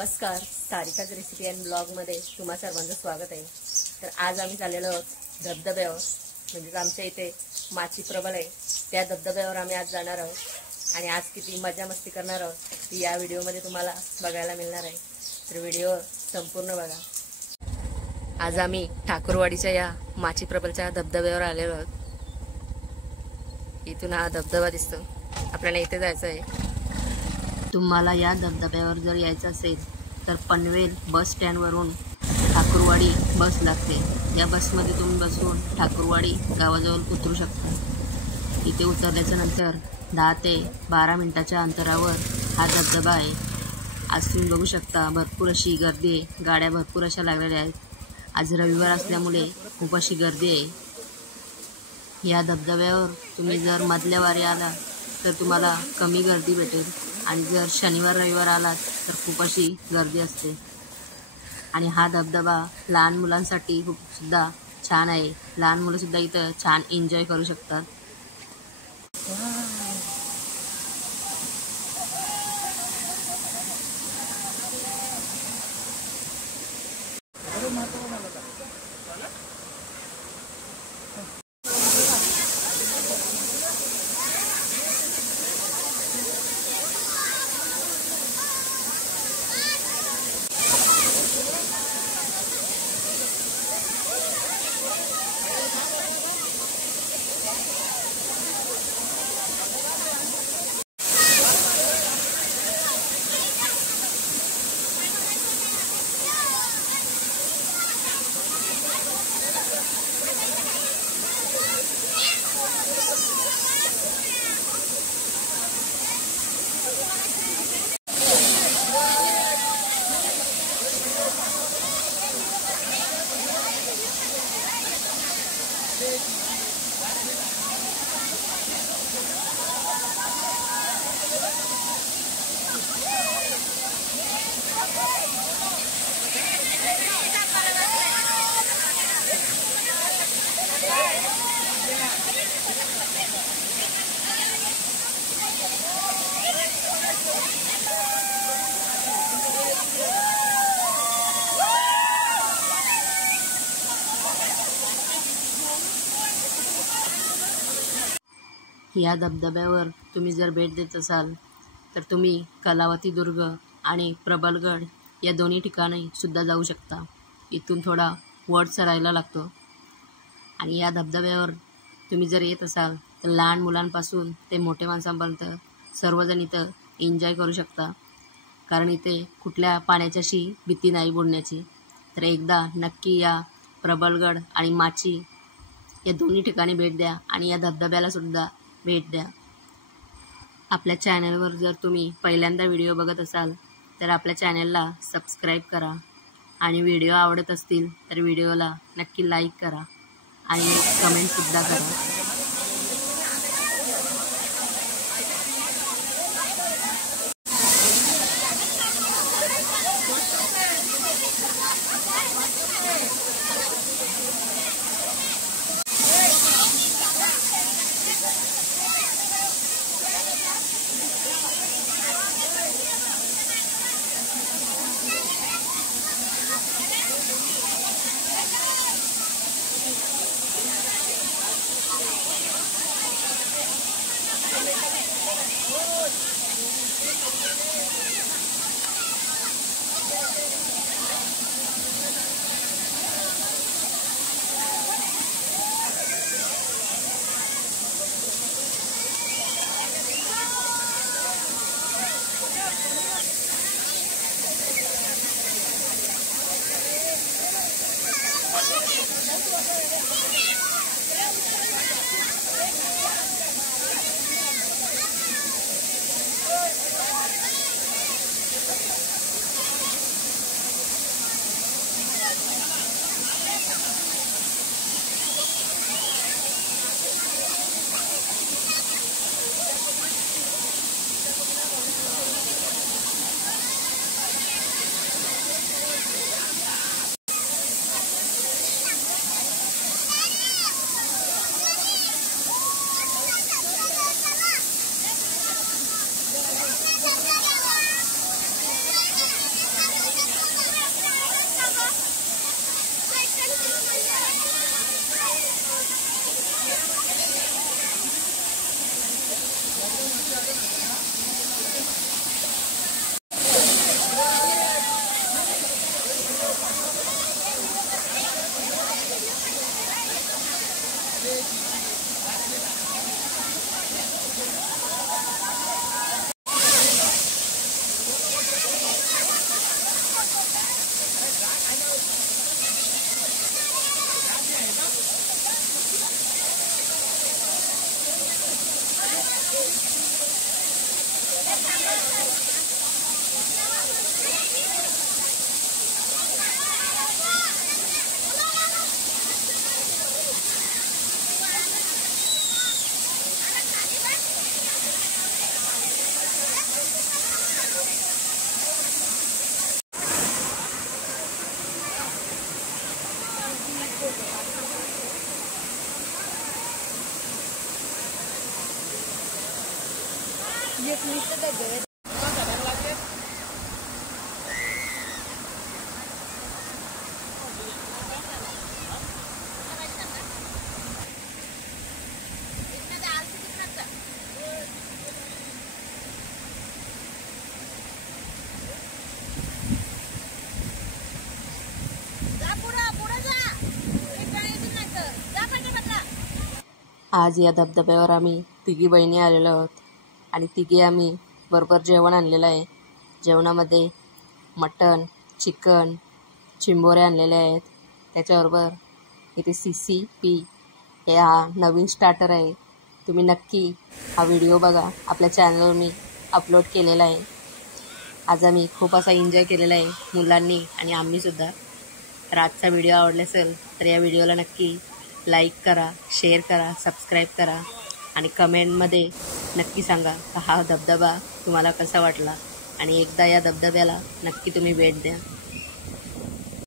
नमस्कार, सारिकाच recipe and ब्लॉगमध्ये तुम्हा सर्वांचं स्वागत आहे। तर आज आम्ही चाललेलो आहोत धबधब्यावर, म्हणजे आमच्या इथे माची प्रबल आहे, त्या धबधब्यावर आम्ही आज जाणार आहोत आणि आज किती मजा मस्ती करणार आहोत ती या व्हिडिओमध्ये तुम्हाला बघायला मिळणार आहे। तर व्हिडिओ संपूर्ण बघा। आज आम्ही ठाकूरवाडीच्या या माची प्रबलच्या धबधब्यावर आलेलो आहोत। इथून हा धबधबा दिसतो, आपल्याला इथे जायचं आहे। तुम्हाला या धबधब्यावर जर यायचं असेल तर पनवेल बस स्टँडवरून ठाकूरवाडी बस लागते। या बसमध्ये तुम्ही बसून ठाकूरवाडी गावाजवळ उतरू शकता। इथे उतरल्याच्या नंतर 10 ते 12 मिनिटाच्या अंतरावर हा धबधबा आहे। आज तुम्ही बघू शकता भरपूर अशी गर्दी आहे, गाड्या भरपूर अशा लागलेल्या आहेत। आज रविवार असल्यामुळे खूप अशी गर्दी आहे। या धबधब्यावर तुम्ही जर मधल्या वारी आला तर तुम्हाला कमी गर्दी भेटेल आणि जर शनिवार रविवार आलात तर खूप अशी गर्दी असते। आणि हा धबधबा लहान मुलांसाठी खूप सुद्धा छान आहे, लहान मुलं सुद्धा इथं छान एन्जॉय करू शकतात। या धबधब्यावर तुम्ही जर भेट देत असाल तर तुम्ही कलावती दुर्ग आणि प्रबलगड या दोन्ही ठिकाणी सुद्धा जाऊ शकता। इथून थोडा वर चढायला लागतो आणि या धबधब्यावर तुम्ही जर येत असाल तर लहान मुलांपासून ते मोठे माणसांपर्यंत सर्वजण इथं एन्जॉय करू शकता, कारण इथे कुठल्या पाण्याच्याशी भीती नाही बुडण्याची। तर एकदा नक्की या प्रबलगड आणि माची या दोन्ही ठिकाणी भेट द्या आणि या धबधब्याला सुद्धा भेट द्या। आपल्या चॅनलवर जर तुम्ही पहिल्यांदा व्हिडिओ बघत असाल तर आपल्या चॅनलला सबस्क्राईब करा आणि व्हिडिओ आवडत असतील तर व्हिडिओला नक्की लाईक करा आणि कमेंटसुद्धा करा। आज या धबधब्यावर आम्ही तिघी बहिणी आलेलो आहोत आणि तिघी आम्ही बरोबर जेवण आणलेलं आहे. जेवणामध्ये मटण, चिकन, चिंबोरे आणलेले आहेत. त्याच्याबरोबर इथे CCP हे हा नवीन स्टार्टर आहे. तुम्ही नक्की हा व्हिडिओ बघा, आपल्या चॅनलवर मी अपलोड केलेला आहे. आज आम्ही खूप असा एन्जॉय केलेला आहे मुलांनी आणि आम्हीसुद्धा. तर आजचा व्हिडिओ आवडला असेल तर या व्हिडिओला नक्की लाईक करा, शेअर करा, सबस्क्राईब करा आणि कमेंटमध्ये नक्की सांगा हा धबधबा तुम्हाला कसा वाटला आणि एकदा या धबधब्याला नक्की तुम्ही भेट द्या.